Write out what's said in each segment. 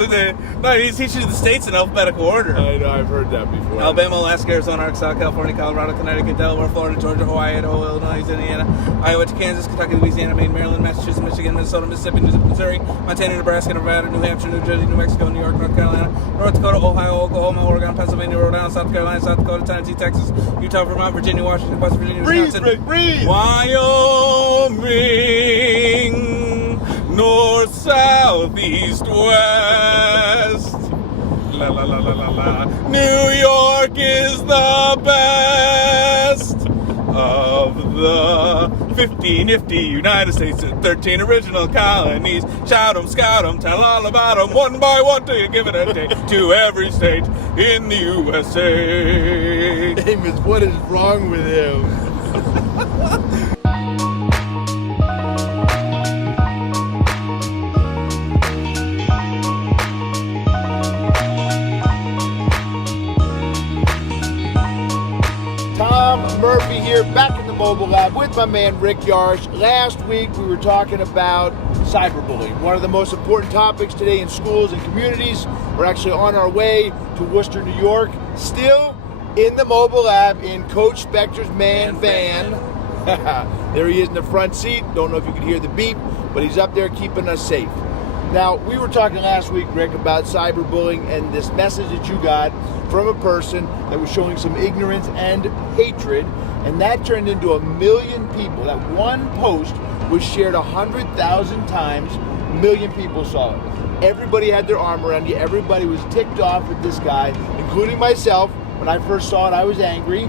No, he's teaching the states in alphabetical order. I know, I've heard that before. Alabama, Alaska, Arizona, Arkansas, California, Colorado, Connecticut, Delaware, Florida, Georgia, Hawaii, Idaho, Illinois, Indiana, Iowa, Kansas, Kentucky, Louisiana, Maine, Maryland, Massachusetts, Michigan, Minnesota, Mississippi, Missouri, Montana, Nebraska, Nevada, New Hampshire, New Jersey, New Mexico, New York, North Carolina, North Dakota, Ohio, Oklahoma, Oregon, Pennsylvania, Rhode Island, South Carolina, South Dakota, Tennessee, Texas, Utah, Vermont, Virginia, Washington, West Virginia, Wisconsin, breathe. Wyoming, north, south, east, west. La la la la la la. New York is the best of the 50 nifty United States and 13 original colonies. Shout 'em, scout 'em, tell all about 'em, one by one till you give it a day to every state in the USA. Amos, what is wrong with him? Tom Murphy here, back in the mobile lab with my man Rick Yarsh. Last week we were talking about cyberbullying, one of the most important topics today in schools and communities. We're actually on our way to Worcester, New York, still in the mobile lab in Coach Spector's man van. There he is in the front seat. Don't know if you can hear the beep, but he's up there keeping us safe. Now, we were talking last week, Rick, about cyberbullying and this message that you got from a person that was showing some ignorance and hatred, and that turned into 1 million people. That one post was shared 100,000 times. 1 million people saw it. Everybody had their arm around you. Everybody was ticked off with this guy, including myself. When I first saw it, I was angry.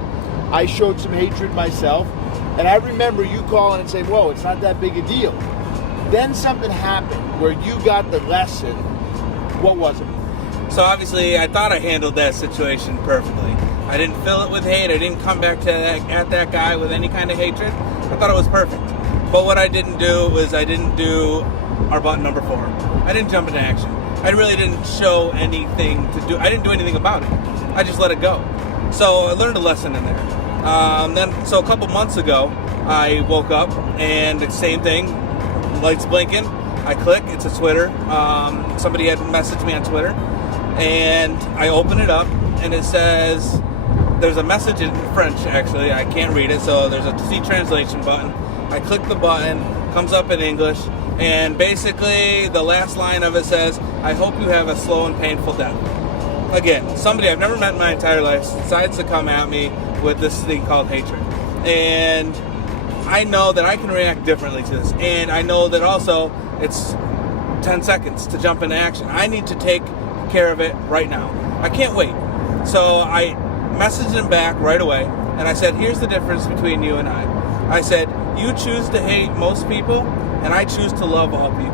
I showed some hatred myself. And I remember you calling and saying, whoa, it's not that big a deal. Then something happened where you got the lesson. What was it? So obviously, I thought I handled that situation perfectly. I didn't fill it with hate. I didn't come back at that guy with any kind of hatred. I thought it was perfect. But what I didn't do was I didn't do our button number 4. I didn't jump into action. I really didn't show anything to do. I didn't do anything about it. I just let it go. So I learned a lesson in there. So a couple months ago, I woke up and the same thing, lights blinking. I click. It's a Twitter. Somebody had messaged me on Twitter, and I open it up, and it says there's a message in French. Actually, I can't read it, so there's a C translation button. I click the button, comes up in English, and basically the last line of it says, "I hope you have a slow and painful death." Again, somebody I've never met in my entire life decides to come at me with this thing called hatred, and I know that I can react differently to this, and I know that also it's 10 seconds to jump into action. I need to take care of it right now. I can't wait. So I messaged him back right away, and I said, here's the difference between you and I. I said, you choose to hate most people, and I choose to love all people.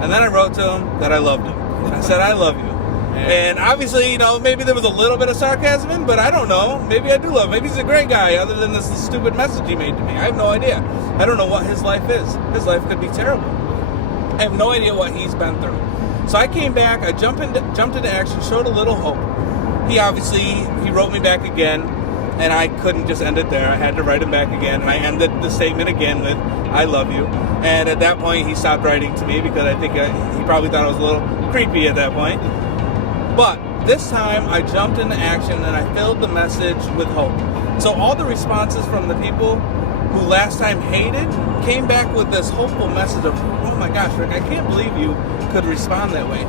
And then I wrote to him that I loved him. I said, I love you. And obviously, maybe there was a little bit of sarcasm in, but I don't know. Maybe I do love him. Maybe he's a great guy, other than this stupid message he made to me. I have no idea. I don't know what his life is. His life could be terrible. I have no idea what he's been through. So I came back, I jumped into action, showed a little hope. He wrote me back again, and I couldn't just end it there. I had to write him back again, and I ended the statement again with, I love you. And at that point, he stopped writing to me because I think he probably thought I was a little creepy at that point. But this time, I jumped into action, and I filled the message with hope. So all the responses from the people who last time hated came back with this hopeful message of, oh my gosh, Rick, I can't believe you could respond that way.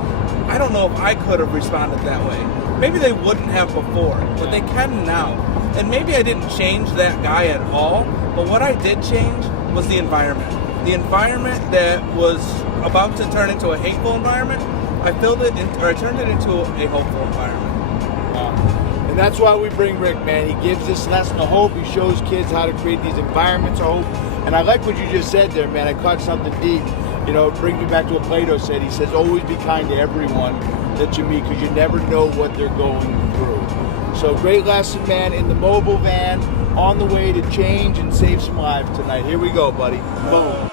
I don't know if I could have responded that way. Maybe they wouldn't have before, but they can now. And maybe I didn't change that guy at all, but what I did change was the environment. The environment that was about to turn into a hateful environment, I turned it into a hopeful environment. And that's why we bring Rick, man. He gives this lesson of hope. He shows kids how to create these environments of hope. And I like what you just said there, man. I caught something deep. It brings me back to what Plato said. He says, always be kind to everyone that you meet because you never know what they're going through. So great lesson, man, in the mobile van on the way to change and save some lives tonight. Here we go, buddy. Boom.